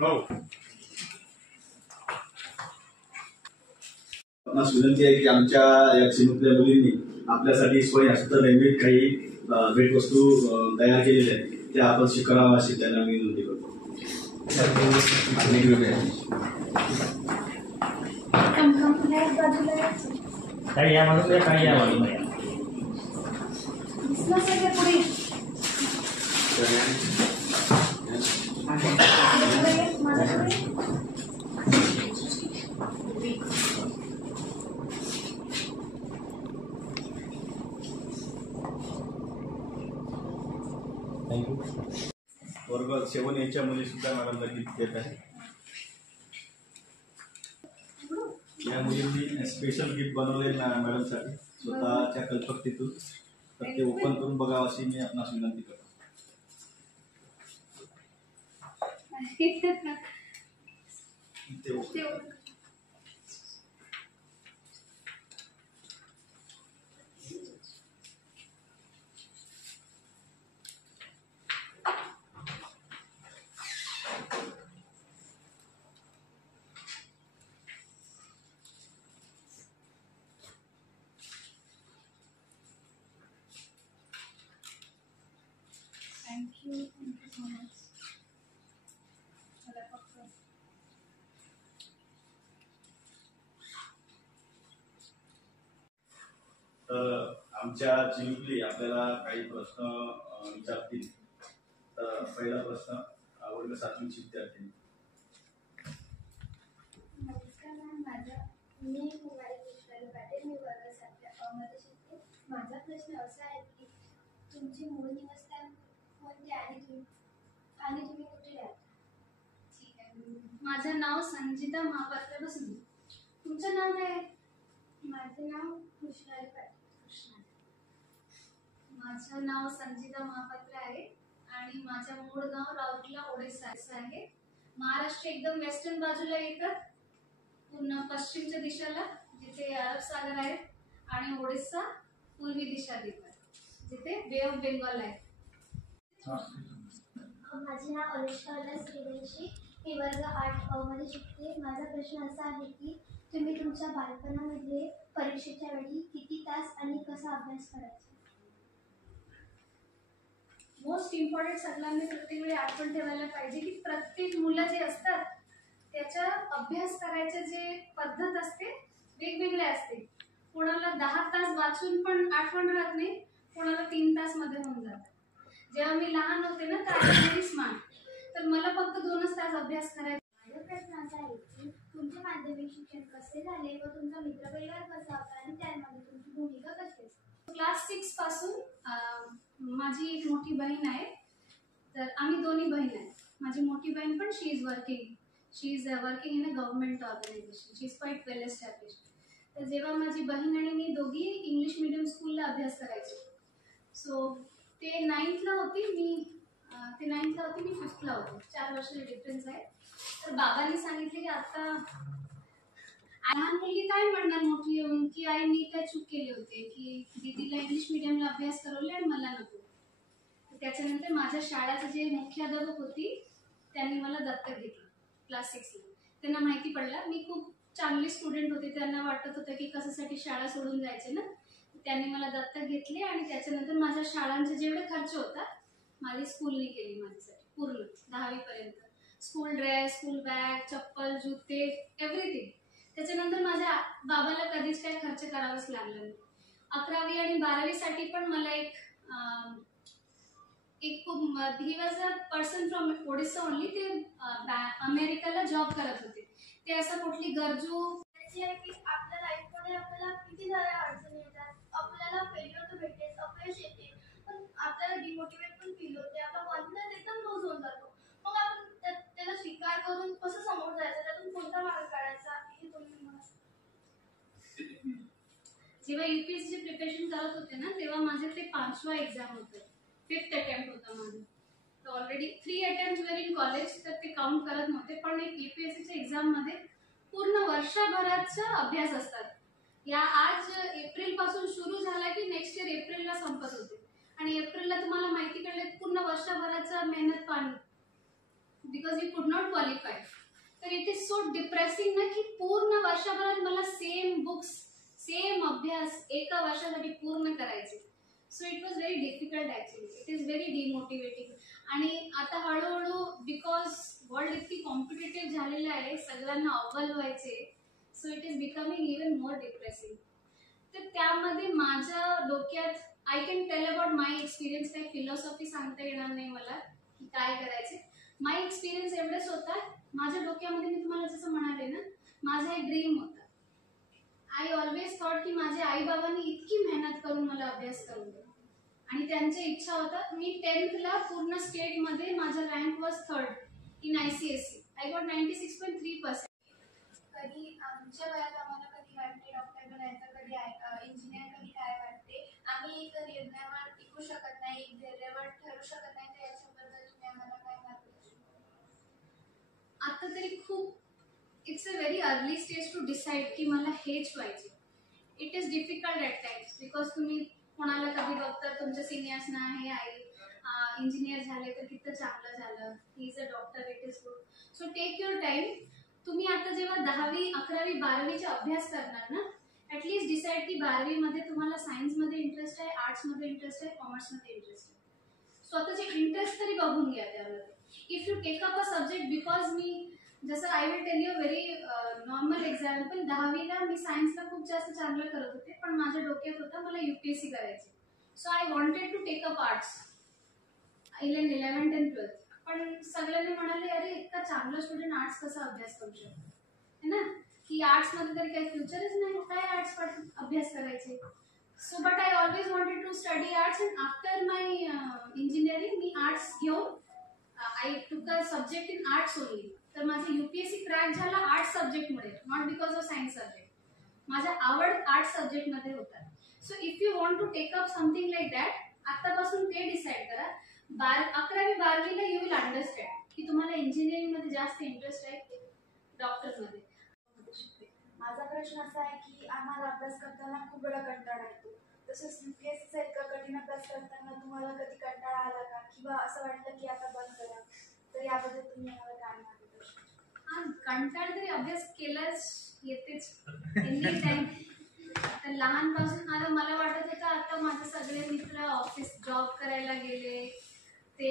हो. आपणास विनंती आहे की आमच्या या चिमुकल्या मुलींनी आपल्यासाठी स्वयंहस्त निर्मित काही भेटवस्तू तयार केलेल्या आहेत त्या आपण स्वीकारावा अशी त्यांना मी विनंती करतो. काही या बाजूला काही या बाजूला. वर्ग 7 यांच्या मुली सुद्धा मॅडमला गिफ्ट देत आहे. या मुलींनी स्पेशल गिफ्ट बनवले मॅडमसाठी स्वतःच्या कल्पकतेतून, तर ते ओपन करून बघावं अशी मी आपणास विनंती करतो. Thank you so much. तर आमच्या चिमुकली आपल्याला काही प्रश्न विचारतील. तर पहिला प्रश्न वर्ग 7वीची विद्यार्थी. नमस्कार मॅम, मी कुमारी कृष्णाली पाटील, मी वर्ग 7 मध्ये शिकते. माझा प्रश्न असा आहे की तुमचे मूळ निवासस्थान कोणते आणि तुम्ही कुठे राहता? ठीक आहे. माझं नाव संजिता महापात्र बसुनी. तुमचं नाव काय आहे? माझं नाव कृष्णाली पाटील. माझं नाव संजिता महापात्र आहे आणि माझं मूळ गाव राऊरकेला ओडिसा आहे. महाराष्ट्र एकदम वेस्टर्न बाजूला येतात, पूर्ण पश्चिमच्या दिशेला जिथे अरब सागर आहे, आणि ओडिसा पूर्वी दिशा देतात जिथे बे ऑफ बेंगॉल आहे. माझे नाव अनुष्का उल्हास श्रीवंशी, मी वर्ग 8 मध्ये शिकते. माझा प्रश्न असा आहे की तुम्ही तुमच्या बालपणामध्ये परीक्षेच्या वेळी किती तास आणि कसा अभ्यास करायचा? मोस्ट इम्पॉर्टंट सगळ्यांनी प्रत्येक वेळी आठवण ठेवायला पाहिजे की प्रत्येक मुलं जे असतात त्याच्या अभ्यास करायचे जे पद्धत असते वेगवेगळे असते. कोणाला 10 तास वाचून पण आठवण राहत नाही, कोणाला 3 तास मध्ये होऊन जातं. जेव्हा मी लहान होते ना तर स्मार्ट, तर मला फक्त 2च तास अभ्यास करायचा. माझा प्रश्न असा आहे की तुमचे माध्यमिक शिक्षण कसे झाले व तुमचा मित्रपरिवार कसा होता आणि त्यामध्ये तुमची भूमिका कशी असते? क्लास 6 पासून माझी एक मोठी बहीण आहे, तर आम्ही दोन्ही बहीण आहेत. माझी मोठी बहीण पण she is working in a government organisation. She is quite well established. तर जेव्हा माझी बहीण आणि मी दोघी इंग्लिश मीडियम स्कूलला अभ्यास करायचो. सो ते 9th ला होती, मी 5th ला होते. 4 वर्षाचा डिफरन्स आहे. तर बाबांनी सांगितले की आता लहान मुलगी काय म्हणणार मोठी येऊन की आई मी काय चूक केले होते की दीदीला इंग्लिश मीडियमला अभ्यास करवले आणि मला नको. त्याच्यानंतर माझ्या शाळेचे जे मुख्याध्यापक होती त्यांनी मला दत्तक घेतलं क्लास 6ला. त्यांना माहिती पडलं मी खूप चांगली स्टुडंट होते, त्यांना वाटत होतं की कशासाठी शाळा सोडून जायचे ना. त्यांनी मला दत्तक घेतले आणि त्याच्यानंतर माझ्या शाळांचे जेवढे खर्च होता माझी स्कूलने केली माझ्यासाठी पूर्ण 10वी पर्यंत. स्कूल ड्रेस, स्कूल बॅग, चप्पल, जुते, एव्हरीथिंग. त्याच्यानंतर माझ्या बाबाला कधीच काही खर्च करावाच लागला नाही. 11वी आणि 12वीसाठी पण मला एक खूप he was a person from Odisha only. ते अमेरिकेला जॉब करत होते. ते असं कुठली गरजू आहे की आपल्या लाईफमध्ये आपल्याला किती साऱ्या अडचणी येतात. आपल्याला फेल्युअर तर भेटतेच, अपयश येते, पण आपल्याला डिमोटिवेट पण फील होते, आपला कॉन्फिडन्स एकदम लूज होऊन जातो. मग आपण त्याला स्वीकार करून कसं समोर जायचं, त्यातून कोणता मार्ग काढायचा हे तुम्ही मला सांगा. जेव्हा यूपीएससी प्रिपरेशन करत होते ना तेव्हा माझे ते 5वा एक्झाम होतं, 5th अटेम्प्ट होता माझा. तर ऑलरेडी 3 अटेम्प्ट वर इन कॉलेज, तर ते काउंट करत नव्हते. पण एक यूपीएससीच्या एक्झाम मध्ये पूर्ण वर्षभराचा अभ्यास असतात. या आज एप्रिल पासून सुरू झाला की नेक्स्ट इयर एप्रिलला संपत होते, आणि एप्रिलला तुम्हाला माहिती कळलं पूर्ण वर्षभराचा मेहनत पाणी बिकॉज यू कुड नॉट क्वालिफाय. तर इट इज सो डिप्रेसिंग ना की पूर्ण वर्षभरात मला सेम बुक्स सेम अभ्यास एका वर्षासाठी पूर्ण करायचे. So it was very difficult actually. It is very demotivating. आणि आता हळूहळू बिकॉज वर्ल्ड इतकी कॉम्पिटेटिव्ह झालेलं आहे, सगळ्यांना अव्वल व्हायचे. So it is becoming even more depressing. तर त्यामध्ये माझ्या डोक्यात I can tell about my experience. काही फिलॉसॉफी सांगता येणार नाही मला की काय करायचे. माय एक्सपिरियन्स एवढंच होता. माझ्या डोक्यामध्ये मी तुम्हाला जसं म्हणाले ना, माझा एक ड्रीम होता. आय ऑलवेज थॉट की माझ्या आई बाबांनी इतकी मेहनत करून मला अभ्यास करून दिला आणि त्यांची इच्छा होता. मी 10th पूर्ण स्टेटमध्ये माझा rank was 3rd in ICSE. I got 96.3%. कधी आमच्या वयात आम्हाला कधी वाटते डॉक्टर बनायचं, कधी इंजिनियर, कधी काय वाटते. आम्ही एक निर्णयावर टिकू शकत नाही, एक धैर्यावर ठरू शकत नाही. तर याच्याबद्दल तुम्ही आम्हाला काय मार्गदर्शन? आता तरी खूप it's a very early stage to decide की मला हेच व्हायचे. It is difficult at times because तुम्ही कोणाला कधी बघता तुमच्या सिनियर्सना हे आई इंजिनियर झाले तर किती चांगलं झालं, he is a doctor, it is good. So take your time. तुम्ही आता जेव्हा 10वी 11वी 12वीचा अभ्यास करणार ना, ॲटलिस्ट डिसाईड की 12वीमध्ये तुम्हाला सायन्समध्ये इंटरेस्ट आहे, आर्ट्समध्ये इंटरेस्ट आहे, कॉमर्समध्ये इंटरेस्ट आहे. स्वतःचे इंटरेस्ट तरी बघून घ्या त्यामध्ये. If you take up a subject because मी जसं I will tell you very normal example. 10वीला मी सायन्सला खूप जास्त चांगलं करत होते, पण माझ्या डोक्यात होतं मला UPSC करायची. So I wanted to take up arts 11th and 12th. पण सगळ्यांनी म्हणाले अरे इतका चांगला स्टुडंट आर्ट्स कसा अभ्यास करू शकतो है ना, की आर्ट्समध्ये तरी काही फ्युचरच नाही, काय आर्ट्स अभ्यास करायचे. So but I always wanted to study arts. And after my engineering मी आर्ट्स घेऊन I took a subject in arts only. तर माझं UPSC क्रॅक झाला आर्ट्स सब्जेक्टमुळे, not because of science subject. माझा आवड आर्ट्स सब्जेक्टमध्ये होता. So if you want to take up something like that, आत्तापासून ते डिसाईड करा. 11वी 12वीला यू विल अंडरस्टँड की तुम्हाला इंजिनिअरिंगमध्ये जास्त इंटरेस्ट आहे की डॉक्टरमध्ये. माझा प्रश्न असा आहे की आम्हाला अभ्यास करताना खूप वेळा कंटाळा येतो. तसंच UPSCचा इतका कठीण अभ्यास करताना तुम्हाला कधी कंटाळा आला का, किंवा असं वाटलं की आता बंद करा? तर याबद्दल तुम्ही आम्हाला काय मार्गदर्शन? हा, कंटाळ तरी अभ्यास केलाच येतेच एनी टाइम. तर लहानपासून आता मला वाटत होतं आता माझे सगळे मित्र ऑफिस जॉब करायला गेले, ते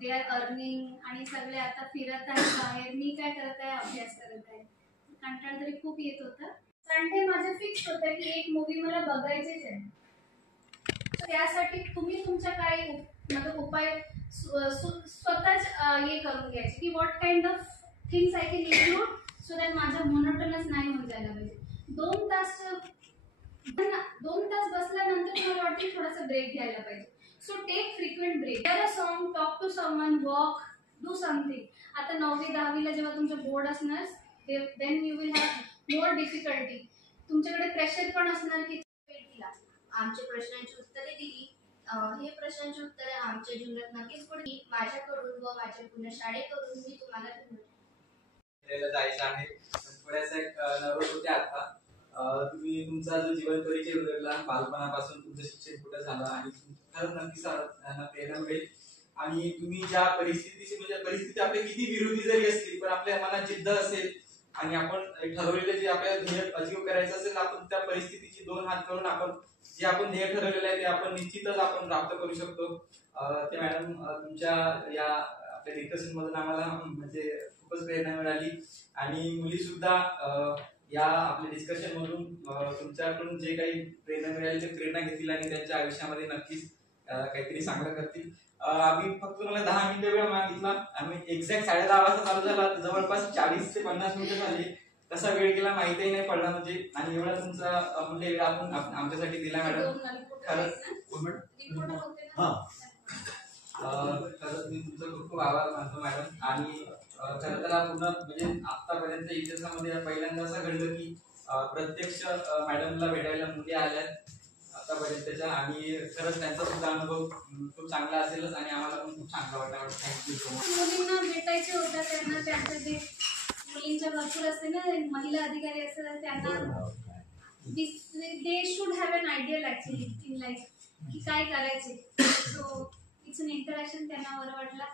दे आर अर्निंग आणि सगळे आता फिरत आहे बाहेर, मी काय करत आहे अभ्यास करत आहे. कंटाळ तरी खूप येत होतं. संडे माझं फिक्स होतं की एक मूवी मला बघायचीच आहे. त्यासाठी तुम्ही तुमच्या काही उपाय स्वतःच हे करून घ्यायचे की what kind of things I can include so that माझा मोनोटोनस नाही होऊन जायला पाहिजे. 2 तास बसल्यानंतर मला वाटतं थोडासा ब्रेक घ्यायला पाहिजे. So take frequent break, hear a song, talk to someone, walk, do something. आता 9वी 10वीला जेव्हा तुमचं बोर्ड असणार then you will have more difficulty. तुमच्याकडे प्रेशर पण असणार की दिला आमच्या प्रश्नांची उत्तरे दिली. हे प्रश्नांची उत्तरे आमच्या जीवनात नक्कीच पडली. माझ्याकडून व माझ्या पूर्ण शाळेकडून मी तुम्हाला धन्यवाद. जायचं आहे. थोड्यासा एक नर्वस होते आता. तुम्ही तुमचा जो जीवन परिचय उघडला, बालपणापासून तुमचं शिक्षण कुठं झालं आणि खरंच नक्कीच प्रेरणा मिळेल. आणि तुम्ही ज्या परिस्थितीची म्हणजे परिस्थिती आपल्या किती विरोधी जरी असली पण आपल्या मनात जिद्द असेल आणि आपण ठरवलेलं जे आपल्याला ध्येय अचीव करायचं असेल, आपण त्या परिस्थितीची 2 हात करून आपण जे आपण ध्येय ठरवलेलं आहे ते आपण निश्चितच आपण प्राप्त करू शकतो. ते मॅडम तुमच्या या आपल्या डिस्कशन मधून आम्हाला म्हणजे खूपच प्रेरणा मिळाली. आणि मुली सुद्धा या आपल्या डिस्कशन मधून तुमच्याकडून जे काही प्रेरणा मिळाली ते प्रेरणा घेतील आणि त्यांच्या आयुष्यामध्ये नक्कीच काहीतरी चांगलं करतील. आम्ही फक्त मला 10 मिनिटं वेळ मागितला. आम्ही एक्झॅक्ट 10:30 वाजता चालू झाला, जवळपास 40 ते 50 मिनिटं झाली. कसा वेळ गेला माहितीही नाही पडला म्हणजे. आणि एवढा तुमचा अमूल्य वेळ आपण आमच्यासाठी दिला मॅडम. खरंच खरंच मी तुमचा खूप खूप आभार मानतो मॅडम. आणि खरं तर पूर्ण म्हणजे आतापर्यंत इतिहासामध्ये पहिल्यांदा असं घडलं की प्रत्यक्ष मॅडमला भेटायला मुली आल्यात आतापर्यंतच्या. आणि खरंच त्यांचा सुद्धा अनुभव खूप चांगला असेलच आणि आम्हाला पण खूप चांगला वाटला. Thank you so much. मुलींना भेटायचे होतं त्यांना, त्यांचं जे मुलींच्या भरपूर असते ना महिला अधिकारी असतात त्यांना they should have N ideal actually in life की काय करायचे. सो इट्स अन इंटरॅक्शन त्यांना बरं वाटलं.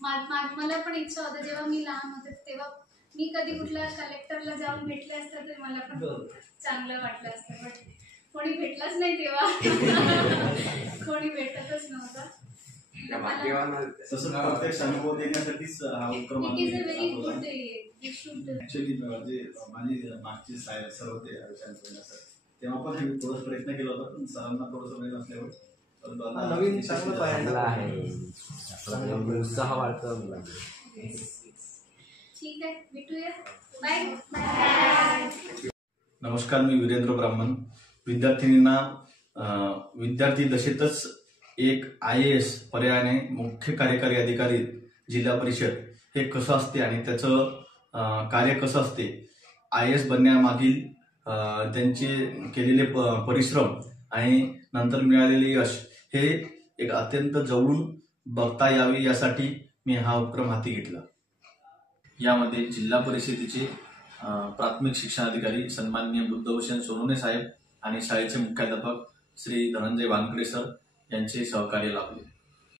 मला पण इच्छा होती जेव्हा मी लहान होते तेव्हा मी कधी कुठल्या कलेक्टरला जाऊन भेटले असते तर मला पण चांगलं वाटलं असतं, पण कोणी भेटलंच नाही तेव्हा. कोणी भेटतच नव्हतं. तसं प्रत्यक्ष अनुभव देण्यासाठीच हा उपक्रम it is a very good actually म्हणजे माझी मागची सर होते तेव्हा पण आम्ही थोडा प्रयत्न केला होता, पण सरांना थोडंसं वेळ नसल्यावर नवीन चांगलं पाहायला आहे, उत्साह वाढतो मुलांना. ठीक आहे, भेटूया. बाय. नमस्कार, मी वीरेंद्र ब्राह्मण. विद्यार्थिनींना विद्यार्थी दशेतच एक IAS पर्यायाने मुख्य कार्यकारी अधिकारी जिल्हा परिषद हे कसं असते आणि त्याचं कार्य कसं असते, IAS बनण्यामागील त्यांचे केलेले परिश्रम आणि नंतर मिळालेले यश हे एक अत्यंत जवळून बघता यावे यासाठी मी हा उपक्रम हाती घेतला. यामध्ये जिल्हा परिषदेचे प्राथमिक शिक्षणाधिकारी सन्माननीय बुद्धभूषण सोनवणे साहेब आणि शाळेचे मुख्याध्यापक श्री धनंजय वानकडे सर यांचे सहकार्य लाभले.